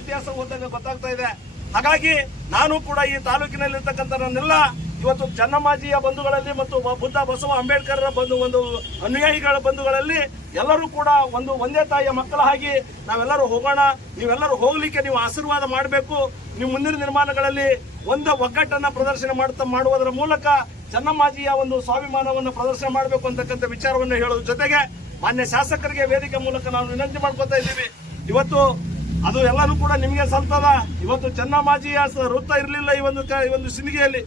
ಇತಿಹಾಸ ಓದಿದಾಗ ಗೊತ್ತಾಗ್ತಾ ಇದೆ. ಹಾಗಾಗಿ ನಾನು ಕೂಡ ಈ ತಾಲೂಕಿನಲ್ಲಿರ್ತಕ್ಕಂಥ ನನ್ನೆಲ್ಲ ಇವತ್ತು ಚೆನ್ನಮ್ಮಾಜಿಯ ಬಂಧುಗಳಲ್ಲಿ ಮತ್ತು ಬುದ್ಧ ಬಸವ ಅಂಬೇಡ್ಕರ್ ಒಂದು ಅನುಯಾಯಿಗಳ ಬಂಧುಗಳಲ್ಲಿ ಎಲ್ಲರೂ ಕೂಡ ಒಂದೇ ತಾಯಿಯ ಮಕ್ಕಳ ಹಾಗೆ ನಾವೆಲ್ಲರೂ ಹೋಗೋಣ. ನೀವೆಲ್ಲರೂ ಹೋಗ್ಲಿಕ್ಕೆ ನೀವು ಆಶೀರ್ವಾದ ಮಾಡಬೇಕು. ನೀವು ಮುಂದಿನ ನಿರ್ಮಾಣಗಳಲ್ಲಿ ಒಂದು ಒಗ್ಗಟ್ಟನ್ನ ಪ್ರದರ್ಶನ ಮಾಡುವುದರ ಮೂಲಕ ಚೆನ್ನಮ್ಮಾಜಿಯ ಒಂದು ಸ್ವಾಭಿಮಾನವನ್ನು ಪ್ರದರ್ಶನ ಮಾಡಬೇಕು ಅಂತಕ್ಕಂಥ ವಿಚಾರವನ್ನು ಹೇಳೋದ್ರ ಜೊತೆಗೆ ಮಾನ್ಯ ಶಾಸಕರಿಗೆ ವೇದಿಕೆ ಮೂಲಕ ನಾವು ವಿನಂತಿ ಮಾಡ್ಕೊತಾ ಇದ್ದೀವಿ. ಇವತ್ತು ಅದು ಎಲ್ಲರೂ ಕೂಡ ನಿಮಗೆ ಸಲ್ತದ. ಇವತ್ತು ಚೆನ್ನಮ್ಮಾಜಿಯ ವೃತ್ತ ಇರಲಿಲ್ಲ ಈ ಒಂದು ಸಿಂದಗಿಯಲ್ಲಿ.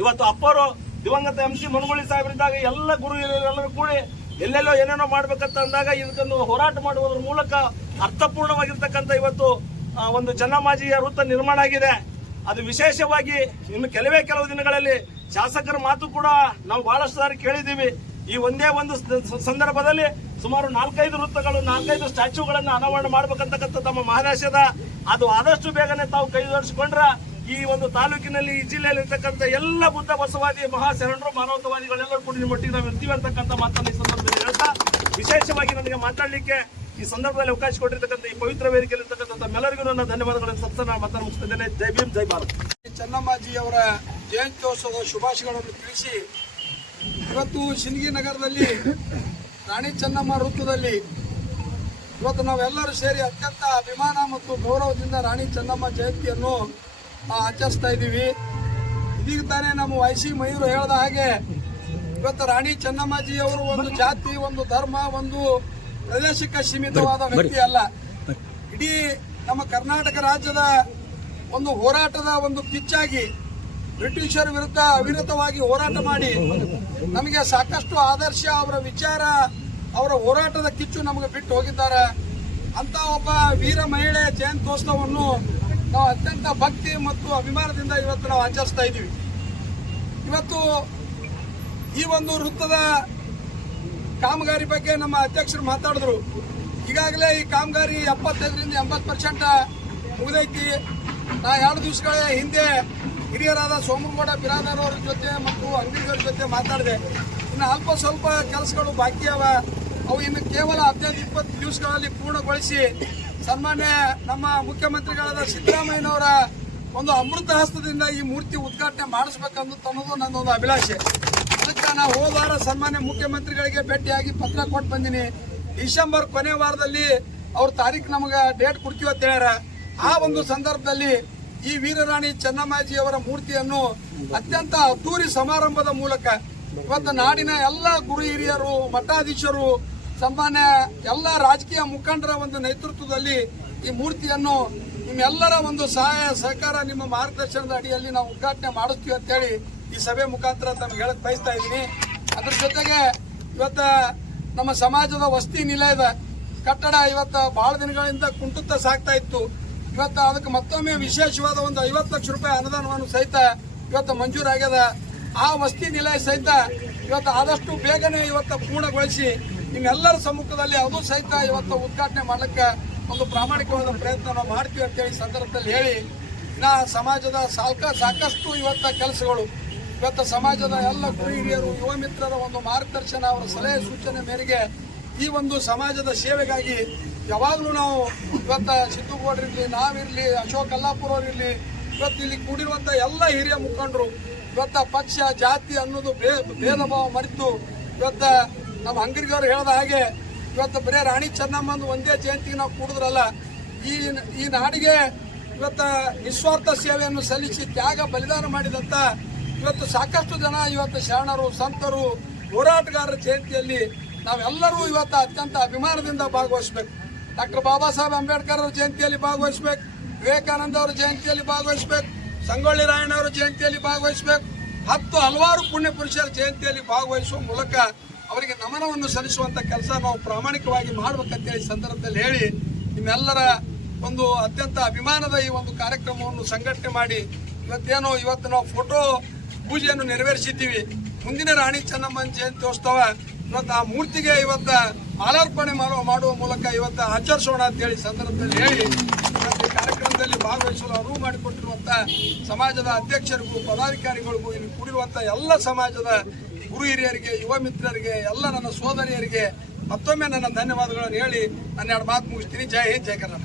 ಇವತ್ತು ಅಪ್ಪರು ದಿವಂಗತ MC ಮುನಗುಳಿ ಸಾಹೇಬರಿದ್ದಾಗ ಎಲ್ಲ ಗುರು ಹಿರಿಯರೆಲ್ಲರೂ ಕೂಡಿ ಎಲ್ಲೆಲ್ಲೋ ಏನೇನೋ ಮಾಡ್ಬೇಕಂತ ಅಂದಾಗ ಇದಕ್ಕೊಂದು ಹೋರಾಟ ಮಾಡುವುದರ ಮೂಲಕ ಅರ್ಥಪೂರ್ಣವಾಗಿರ್ತಕ್ಕಂಥ ಇವತ್ತು ಒಂದು ಚೆನ್ನಮ್ಮಾಜಿಯ ವೃತ್ತ ನಿರ್ಮಾಣ ಆಗಿದೆ. ಅದು ವಿಶೇಷವಾಗಿ ಇನ್ನು ಕೆಲವು ದಿನಗಳಲ್ಲಿ ಶಾಸಕರ ಮಾತು ಕೂಡ ನಾವು ಬಹಳಷ್ಟು ಸಾರಿ ಕೇಳಿದ್ದೀವಿ. ಈ ಒಂದೇ ಒಂದು ಸಂದರ್ಭದಲ್ಲಿ ಸುಮಾರು 4-5 ವೃತ್ತಗಳು 4-5 ಸ್ಟ್ಯಾಚ್ಯೂಗಳನ್ನು ಅನಾವರಣ ಮಾಡ್ಬೇಕಂತಕ್ಕಂಥ ತಮ್ಮ ಮಹಾರಾಷ್ಟ್ರದ ಅದು ಆದಷ್ಟು ಬೇಗನೆ ತಾವು ಕೈಗೊಳಿಸಿಕೊಂಡ್ರ ಈ ಒಂದು ತಾಲೂಕಿನಲ್ಲಿ ಈ ಜಿಲ್ಲೆಯಲ್ಲಿ ಇರ್ತಕ್ಕಂಥ ಎಲ್ಲ ಬುದ್ಧ ಬಸವಾದಿ ಮಹಾಶರಣರು ಮಾನವತಾವಾದಿಗಳೆಲ್ಲರೂ ಕೂಡ ನಿಮ್ಮೊಟ್ಟಿಗೆ ನಾವು ಇರ್ತೀವಿ ಅಂತಕ್ಕಂಥ ಮಾತನ್ನು ಈ ಸಂದರ್ಭದಲ್ಲಿ ಹೇಳ್ತಾ, ವಿಶೇಷವಾಗಿ ನನಗೆ ಮಾತಾಡಲಿಕ್ಕೆ ಈ ಸಂದರ್ಭದಲ್ಲಿ ಅವಕಾಶ ಕೊಟ್ಟಿರ್ತಕ್ಕಂಥ ಈ ಪವಿತ್ರ ವೇದಿಕೆಯಲ್ಲಿ ಇರ್ತಕ್ಕಂಥ ತಮ್ಮೆಲ್ಲರಿಗೂ ನನ್ನ ಧನ್ಯವಾದಗಳನ್ನು ಸಲ್ಲಿಸ್ತಾ ನಾನು ಮಾತನ್ನು ಮುಗಿಸ್ತಿದ್ದೇನೆ. ಜೈ ಭೀಮ್, ಜೈ ಭಾರತ್. ಚೆನ್ನಮ್ಮಾಜಿಯವರ ಜಯಂತ್ಯೋತ್ಸವದ ಶುಭಾಶಯಗಳನ್ನು ತಿಳಿಸಿ, ಇವತ್ತು ಸಿಂದಗಿ ನಗರದಲ್ಲಿ ರಾಣಿ ಚೆನ್ನಮ್ಮ ವೃತ್ತದಲ್ಲಿ ಇವತ್ತು ನಾವೆಲ್ಲರೂ ಸೇರಿ ಅತ್ಯಂತ ಅಭಿಮಾನ ಮತ್ತು ಗೌರವದಿಂದ ರಾಣಿ ಚೆನ್ನಮ್ಮ ಜಯಂತಿಯನ್ನು ಆಚರಿಸ್ತಾ ಇದ್ದೀವಿ. ಇದೀಗ ತಾನೇ ನಮ್ಮ ವೈಸಿ ಮಯೂರು ಹೇಳಿದ ಹಾಗೆ ಇವತ್ತು ರಾಣಿ ಚೆನ್ನಮ್ಮಾಜಿಯವರು ಒಂದು ಜಾತಿ, ಒಂದು ಧರ್ಮ, ಒಂದು ಪ್ರದೇಶಕ್ಕೆ ಸೀಮಿತವಾದ ವ್ಯಕ್ತಿ ಅಲ್ಲ. ಇಡೀ ನಮ್ಮ ಕರ್ನಾಟಕ ರಾಜ್ಯದ ಒಂದು ಹೋರಾಟದ ಒಂದು ಕಿಚ್ಚಾಗಿ ಬ್ರಿಟಿಷರ ವಿರುದ್ಧ ಅವಿರತವಾಗಿ ಹೋರಾಟ ಮಾಡಿ ನಮಗೆ ಸಾಕಷ್ಟು ಆದರ್ಶ, ಅವರ ವಿಚಾರ, ಅವರ ಹೋರಾಟದ ಕಿಚ್ಚು ನಮಗೆ ಬಿಟ್ಟು ಹೋಗಿದ್ದಾರೆ. ಅಂತ ಒಬ್ಬ ವೀರ ಮಹಿಳೆ ಜಯಂತ್ಯೋತ್ಸವವನ್ನು ನಾವು ಅತ್ಯಂತ ಭಕ್ತಿ ಮತ್ತು ಅಭಿಮಾನದಿಂದ ಇವತ್ತು ನಾವು ಆಚರಿಸ್ತಾ ಇದ್ದೀವಿ. ಇವತ್ತು ಈ ಒಂದು ವೃತ್ತದ ಕಾಮಗಾರಿ ಬಗ್ಗೆ ನಮ್ಮ ಅಧ್ಯಕ್ಷರು ಮಾತಾಡಿದ್ರು. ಈಗಾಗಲೇ ಈ ಕಾಮಗಾರಿ 75ರಿಂದ 80% ಮುಗಿದೈತಿ. ನಾ 2 ದಿವಸಗಳ ಹಿಂದೆ ಹಿರಿಯರಾದ ಸೋಮನಗೌಡ ಬಿರಾದಾರ್ ಅವರ ಜೊತೆ ಮತ್ತು ಅಂಗಡಿಯವರ ಜೊತೆ ಮಾತಾಡಿದೆ. ಇನ್ನು ಅಲ್ಪ ಸ್ವಲ್ಪ ಕೆಲಸಗಳು ಬಾಕಿ ಅವ. ಅವು ಇನ್ನು ಕೇವಲ 15-20 ದಿವಸಗಳಲ್ಲಿ ಪೂರ್ಣಗೊಳಿಸಿ ಸನ್ಮಾನ್ಯ ನಮ್ಮ ಮುಖ್ಯಮಂತ್ರಿಗಳಾದ ಸಿದ್ದರಾಮಯ್ಯನವರ ಒಂದು ಅಮೃತ ಹಸ್ತದಿಂದ ಈ ಮೂರ್ತಿ ಉದ್ಘಾಟನೆ ಮಾಡಿಸ್ಬೇಕನ್ನೋದು ನನ್ನೊಂದು ಅಭಿಲಾಷೆ. ಅದಕ್ಕೆ ನಾನು ಹೋದ ವಾರ ಸನ್ಮಾನ್ಯ ಮುಖ್ಯಮಂತ್ರಿಗಳಿಗೆ ಭೇಟಿಯಾಗಿ ಪತ್ರ ಕೊಟ್ಟು ಬಂದಿನಿ. ಡಿಸೆಂಬರ್ ಕೊನೆ ವಾರದಲ್ಲಿ ಅವ್ರ ತಾರೀಕು ನಮಗೆ ಡೇಟ್ ಕೊಡ್ತೀವಿ ಅಂತ ಹೇಳ್ಯಾರ. ಆ ಒಂದು ಸಂದರ್ಭದಲ್ಲಿ ಈ ವೀರರಾಣಿ ಚೆನ್ನಮ್ಮಾಜಿಯವರ ಮೂರ್ತಿಯನ್ನು ಅತ್ಯಂತ ಅದ್ದೂರಿ ಸಮಾರಂಭದ ಮೂಲಕ ಇವತ್ತು ನಾಡಿನ ಎಲ್ಲ ಗುರು ಹಿರಿಯರು, ಮಠಾಧೀಶರು, ಸನ್ಮಾನ್ಯ ಎಲ್ಲ ರಾಜಕೀಯ ಮುಖಂಡರ ಒಂದು ನೇತೃತ್ವದಲ್ಲಿ ಈ ಮೂರ್ತಿಯನ್ನು ನಿಮ್ಮೆಲ್ಲರ ಒಂದು ಸಹಾಯ ಸಹಕಾರ, ನಿಮ್ಮ ಮಾರ್ಗದರ್ಶನದ ಅಡಿಯಲ್ಲಿ ನಾವು ಉದ್ಘಾಟನೆ ಮಾಡಿಸ್ತೀವಿ ಅಂತೇಳಿ ಈ ಸಭೆ ಮುಖಾಂತರ ತಮಗೆ ಹೇಳಕ್ ಬಯಸ್ತಾ ಇದ್ದೀನಿ. ಅದ್ರ ಜೊತೆಗೆ ಇವತ್ತ ನಮ್ಮ ಸಮಾಜದ ವಸತಿ ನಿಲಯದ ಕಟ್ಟಡ ಇವತ್ತು ಬಹಳ ದಿನಗಳಿಂದ ಕುಂಟುತ್ತಾ ಸಾಗ್ತಾ ಇತ್ತು. ಇವತ್ತು ಅದಕ್ಕೆ ಮತ್ತೊಮ್ಮೆ ವಿಶೇಷವಾದ ಒಂದು 50 ಲಕ್ಷ ರೂಪಾಯಿ ಅನುದಾನವನ್ನು ಸಹಿತ ಇವತ್ತು ಮಂಜೂರಾಗ್ಯದ. ಆ ವಸತಿ ನಿಲಯ ಸಹಿತ ಇವತ್ತು ಆದಷ್ಟು ಬೇಗನೆ ಇವತ್ತು ಪೂರ್ಣಗೊಳಿಸಿ ನಿಮ್ಮೆಲ್ಲರ ಸಮ್ಮುಖದಲ್ಲಿ ಅದು ಸಹಿತ ಇವತ್ತು ಉದ್ಘಾಟನೆ ಮಾಡಲಿಕ್ಕೆ ಒಂದು ಪ್ರಾಮಾಣಿಕವಾದ ಪ್ರಯತ್ನ ನಾವು ಮಾಡ್ತೀವಿ ಅಂತೇಳಿ ಸಂದರ್ಭದಲ್ಲಿ ಹೇಳಿ, ಇನ್ನ ಸಮಾಜದ ಸಾಕಷ್ಟು ಇವತ್ತ ಕೆಲಸಗಳು ಇವತ್ತು ಸಮಾಜದ ಎಲ್ಲ ಗುರು ಹಿರಿಯರು, ಯುವ ಮಿತ್ರರ ಒಂದು ಮಾರ್ಗದರ್ಶನ, ಅವರ ಸಲಹೆ ಸೂಚನೆ ಮೇರೆಗೆ ಈ ಒಂದು ಸಮಾಜದ ಸೇವೆಗಾಗಿ ಯಾವಾಗಲೂ ನಾವು ಇವತ್ತು ಸಿದ್ದಗೌಡರಿರಲಿ, ನಾವಿರಲಿ, ಅಶೋಕ್ ಕಲ್ಲಾಪುರ ಅವರಿರಲಿ, ಇವತ್ತು ಇಲ್ಲಿ ಕೂಡಿರುವಂಥ ಎಲ್ಲ ಹಿರಿಯ ಮುಖಂಡರು ಇವತ್ತ ಪಕ್ಷ ಜಾತಿ ಅನ್ನೋದು ಭೇದ ಭಾವ ಮರೆತು ಇವತ್ತು ನಮ್ಮ ಅಂಗಡಿಗವರು ಹೇಳಿದ ಹಾಗೆ ಇವತ್ತು ಬರೀ ರಾಣಿ ಚೆನ್ನಮ್ಮಂದು ಒಂದೇ ಜಯಂತಿಗೆ ನಾವು ಕೂಡಿದ್ರಲ್ಲ, ಈ ನಾಡಿಗೆ ಇವತ್ತು ನಿಸ್ವಾರ್ಥ ಸೇವೆಯನ್ನು ಸಲ್ಲಿಸಿ ತ್ಯಾಗ ಬಲಿದಾನ ಮಾಡಿದಂಥ ಇವತ್ತು ಸಾಕಷ್ಟು ಜನ ಇವತ್ತು ಶರಣರು, ಸಂತರು, ಹೋರಾಟಗಾರರ ಜಯಂತಿಯಲ್ಲಿ ನಾವೆಲ್ಲರೂ ಇವತ್ತು ಅತ್ಯಂತ ಅಭಿಮಾನದಿಂದ ಭಾಗವಹಿಸಬೇಕು. ಡಾಕ್ಟರ್ ಬಾಬಾ ಸಾಹೇಬ್ ಅಂಬೇಡ್ಕರ್ ಅವರ ಜಯಂತಿಯಲ್ಲಿ ಭಾಗವಹಿಸಬೇಕು, ವಿವೇಕಾನಂದ ಅವರ ಜಯಂತಿಯಲ್ಲಿ ಭಾಗವಹಿಸಬೇಕು, ಸಂಗೊಳ್ಳಿ ರಾಯಣ್ಣ ಅವರ ಜಯಂತಿಯಲ್ಲಿ ಭಾಗವಹಿಸಬೇಕು, ಹಲವಾರು ಪುಣ್ಯ ಪುರುಷರ ಜಯಂತಿಯಲ್ಲಿ ಭಾಗವಹಿಸುವ ಮೂಲಕ ಅವರಿಗೆ ನಮನವನ್ನು ಸಲ್ಲಿಸುವಂತ ಕೆಲಸ ನಾವು ಪ್ರಾಮಾಣಿಕವಾಗಿ ಮಾಡ್ಬೇಕಂತೇಳಿ ಸಂದರ್ಭದಲ್ಲಿ ಹೇಳಿ, ನಿಮ್ಮೆಲ್ಲರ ಒಂದು ಅತ್ಯಂತ ಅಭಿಮಾನದ ಈ ಒಂದು ಕಾರ್ಯಕ್ರಮವನ್ನು ಸಂಘಟನೆ ಮಾಡಿ ಇವತ್ತು ನಾವು ಫೋಟೋ ಪೂಜೆಯನ್ನು ನೆರವೇರಿಸಿದ್ದೀವಿ. ಮುಂದಿನ ರಾಣಿ ಚೆನ್ನಮ್ಮನ ಜಯಂತ್ಯೋತ್ಸವ ಇವತ್ತು ಆ ಮೂರ್ತಿಗೆ ಇವತ್ತು ಮಾಲಾರ್ಪಣೆ ಮಾಡುವ ಮೂಲಕ ಇವತ್ತು ಆಚರಿಸೋಣ ಅಂತೇಳಿ ಸಂದರ್ಭದಲ್ಲಿ ಹೇಳಿ, ಇವತ್ತು ಕಾರ್ಯಕ್ರಮದಲ್ಲಿ ಭಾಗವಹಿಸಲು ಅನುವು ಮಾಡಿಕೊಟ್ಟಿರುವಂತ ಸಮಾಜದ ಅಧ್ಯಕ್ಷರಿಗೂ, ಪದಾಧಿಕಾರಿಗಳಿಗೂ, ಇಲ್ಲಿ ಕೂಡಿರುವಂತ ಎಲ್ಲ ಸಮಾಜದ ಗುರು ಹಿರಿಯರಿಗೆ, ಯುವ ಮಿತ್ರರಿಗೆ, ಎಲ್ಲ ನನ್ನ ಸೋದರಿಯರಿಗೆ ಮತ್ತೊಮ್ಮೆ ನನ್ನ ಧನ್ಯವಾದಗಳನ್ನು ಹೇಳಿ ನನ್ನ 2 ಮಾತು ಮುಗಿಸ್ತೀನಿ. ಜೈ ಹಿಂದ್, ಜೈ ಕರ್ನಾಟಕ.